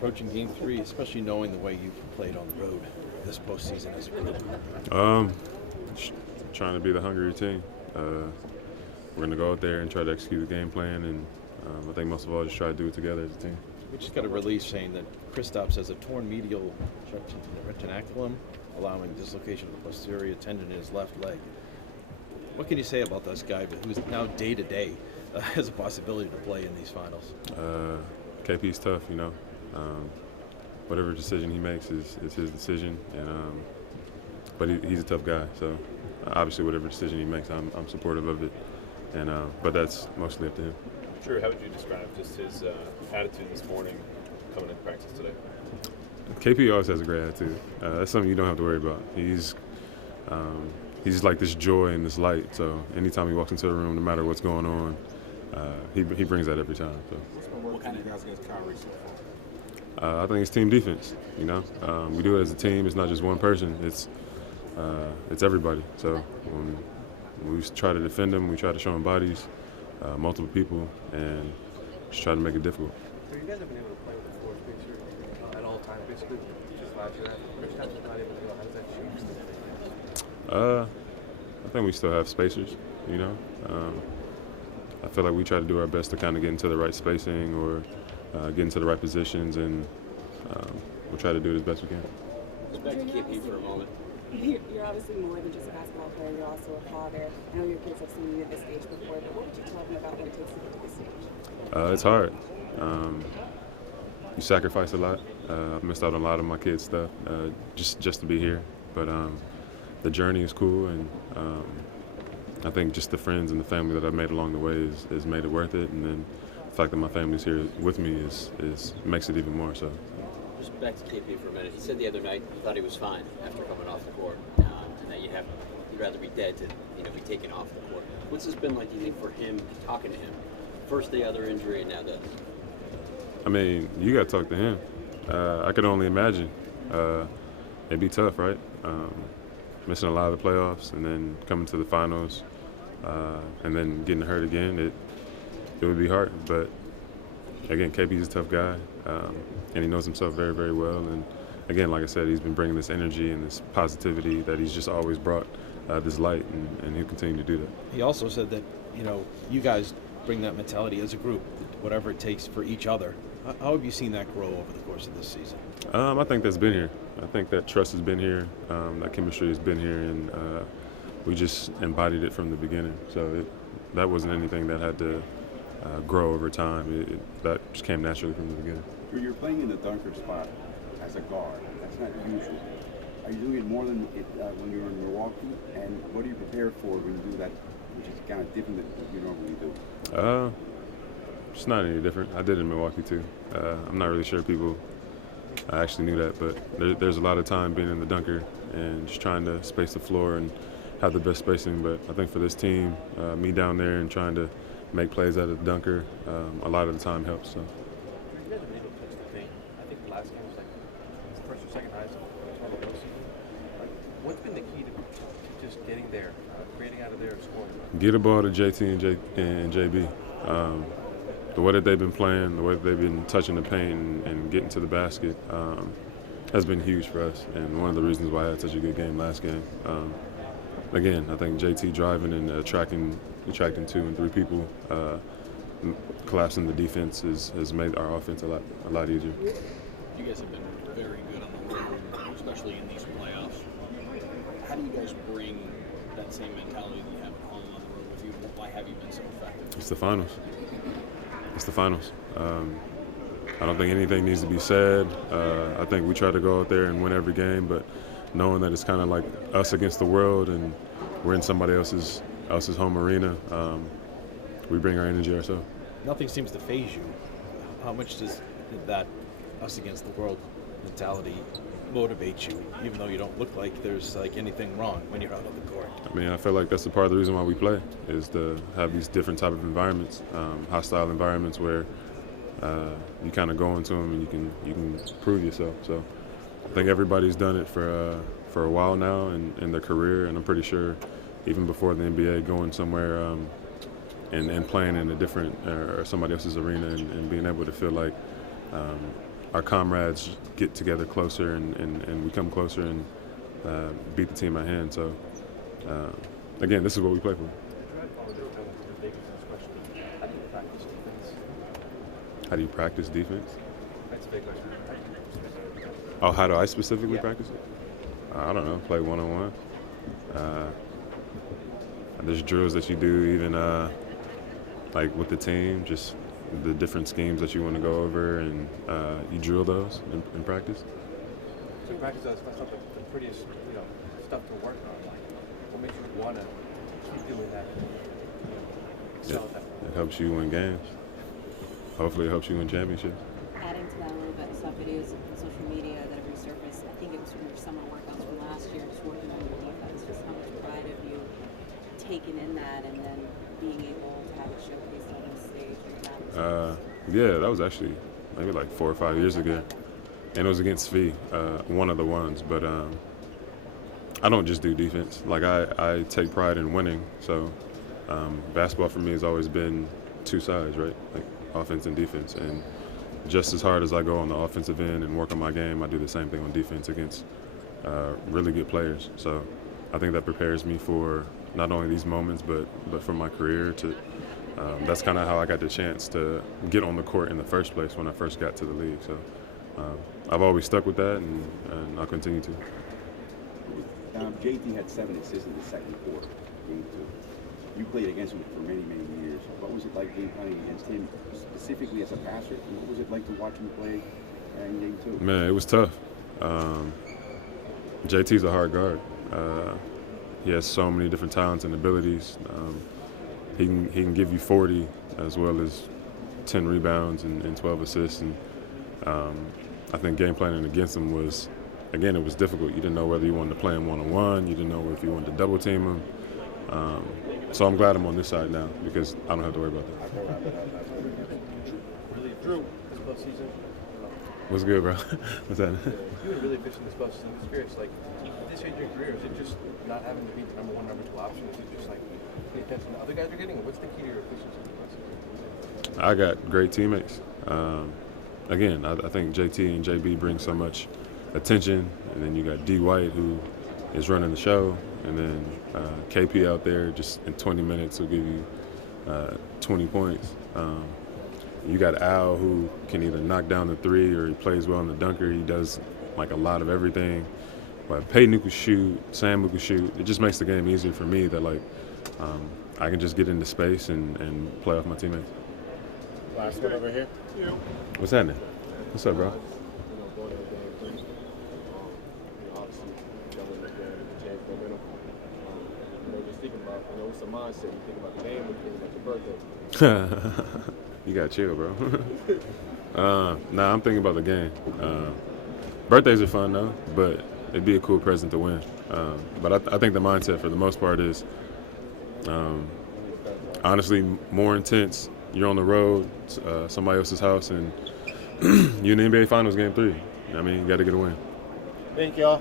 Approaching Game 3, especially knowing the way you've played on the road this postseason as a group? Trying to be the hungrier team. We're going to go out there and try to execute the game plan, and I think most of all just try to do it together as a team. We just got a release saying that Kristaps has a torn medial retinaculum, allowing dislocation of the posterior tendon in his left leg. What can you say about this guy who's now day-to-day has a possibility to play in these finals? KP's tough, you know. Whatever decision he makes is his decision, and but he's a tough guy. So obviously, whatever decision he makes, I'm supportive of it, and but that's mostly up to him. Jrue, how would you describe just his attitude this morning, coming into practice today? KP always has a great attitude. That's something you don't have to worry about. He's like this joy and this light. So anytime he walks into the room, no matter what's going on, he brings that every time. So. What kind of guys against Kyrie so far? I think it's team defense. You know, we do it as a team. It's not just one person. It's everybody. So when we try to defend them, we try to show them bodies, multiple people, and just try to make it difficult. So you guys have been able to play with the floor spacer at all times, basically. Just last year, Kristaps was not able to go. How does that change? I think we still have spacers. You know, I feel like we try to do our best to kind of get into the right spacing or get into the right positions, and we'll try to do it as best we can. Just back to KP for a moment. You're obviously more than just a basketball player. You're also a father. I know your kids have seen you at this stage before, but what would you tell them about what it takes to get to this stage? It's hard. You sacrifice a lot. I've missed out on a lot of my kids' stuff just to be here. But the journey is cool, and I think just the friends and the family that I've made along the way has made it worth it. And then the fact that my family's here with me is makes it even more so. Just back to KP for a minute. He said the other night he thought he was fine after coming off the court, and that you'd rather be dead to be taken off the court. What's this been like, do you think, for him, talking to him? First the other injury, and now this. I mean, you got to talk to him. I could only imagine. It'd be tough, right? Missing a lot of the playoffs, and then coming to the finals, and then getting hurt again. It would be hard, but again, KP's a tough guy, and he knows himself very, very well. And again, like I said, he's been bringing this energy and this positivity that he's just always brought, this light, and he'll continue to do that. He also said that, you guys bring that mentality as a group, whatever it takes for each other. How have you seen that grow over the course of this season? I think that's been here. I think that trust has been here, that chemistry has been here, and we just embodied it from the beginning. So that wasn't anything that had to grow over time. That just came naturally from the beginning. You're playing in the dunker spot as a guard. That's not usual. Are you doing it more than when you were in Milwaukee? And what are you prepared for when you do that, which is kind of different than what you normally do? It's not any different. I did it in Milwaukee too. I'm not really sure people actually knew that, but there's a lot of time being in the dunker and just trying to space the floor and have the best spacing. But I think for this team, me down there and trying to make plays out of the dunker, a lot of the time helps. So. You guys have been able to touch the paint. I think the last game was like the first or second highest total postseason. What's been the key to just getting there, creating out of there, and scoring? Get a ball to JT and JB. The way that they've been playing, the way that they've been touching the paint and getting to the basket has been huge for us, and one of the reasons why I had such a good game last game. Again, I think JT driving and attracting 2 and 3 people, collapsing the defense has made our offense a lot easier. You guys have been very good on the road, especially in these playoffs. How do you guys bring that same mentality that you have at home on the road with you? Why have you been so effective? It's the finals. I don't think anything needs to be said. I think we try to go out there and win every game, but knowing that it's kind of like us against the world and we're in somebody else's home arena, we bring our energy ourselves. Nothing seems to faze you. How much did that us against the world mentality motivate you, even though you don't look like there's anything wrong when you're out on the court? I mean, I feel like that's a part of the reason why we play, is to have these different type of environments, hostile environments where you kind of go into them and you can prove yourself. So I think everybody's done it for a while now in their career, and I'm pretty sure even before the NBA, going somewhere and playing in a different or somebody else's arena and being able to feel like our comrades get together closer and we come closer and beat the team at hand. So, again, this is what we play for. How do you practice defense? That's a big question. Oh, how do I specifically practice it? I don't know, play one-on-one. There's drills that you do even like with the team, just the different schemes that you want to go over, and you drill those in practice. So practice that's not the prettiest, stuff to work on. Like, what makes you want to keep doing that? Excel at that. It helps you win games. Hopefully it helps you win championships. Adding to that a little bit, I saw videos on social media that have resurfaced. I think it was from your summer workouts from last year, just working on your defense. Just how much pride have you taken in that, and then being able to have it showcased on the stage? Yeah, that was actually maybe like 4 or 5 years ago, and it was against Fee, one of the ones. But I don't just do defense. Like I take pride in winning. So basketball for me has always been two sides, right? Like offense and defense. And just as hard as I go on the offensive end and work on my game, I do the same thing on defense against really good players. So I think that prepares me for not only these moments, but for my career. That's kind of how I got the chance to get on the court in the first place when I first got to the league. So I've always stuck with that, and I'll continue to. JT had 7 assists in the second quarter, game 2. You played against him for many, many years. What was it like game playing against him, specifically as a passer? And what was it like to watch him play in game 2? Man, it was tough. JT's a hard guard. He has so many different talents and abilities. He can give you 40 as well as 10 rebounds and 12 assists. And I think game planning against him was, again, it was difficult. You didn't know whether you wanted to play him one-on-one. You didn't know if you wanted to double team him. So I'm glad I'm on this side now because I don't have to worry about that. Really Jrue, this postseason. What's good, bro? What's that? You were really efficient this postseason. I'm curious, like, this stage of your career, is it just not having to be the number 1, number 2 option? Is it just like pay attention to other guys are getting? Or what's the key to your efficiency this postseason? I got great teammates. Again, I think JT and JB bring so much attention, and then you got D White who is running the show, and then KP out there just in 20 minutes will give you 20 points. You got Al who can either knock down the 3 or he plays well in the dunker. He does like a lot of everything. But Peyton who can shoot, Sam who can shoot. It just makes the game easier for me that like I can just get into space and play off my teammates. Last one over here. What's happening? What's up, bro? Just thinking about, what's the mindset? You think about the game, or you think about your birthday? You gotta chill, bro. Nah, I'm thinking about the game. Birthdays are fun though, but it'd be a cool present to win. But I think the mindset for the most part is honestly more intense. You're on the road, somebody else's house, and you're in the NBA Finals game 3. I mean, you got to get a win. Thank y'all.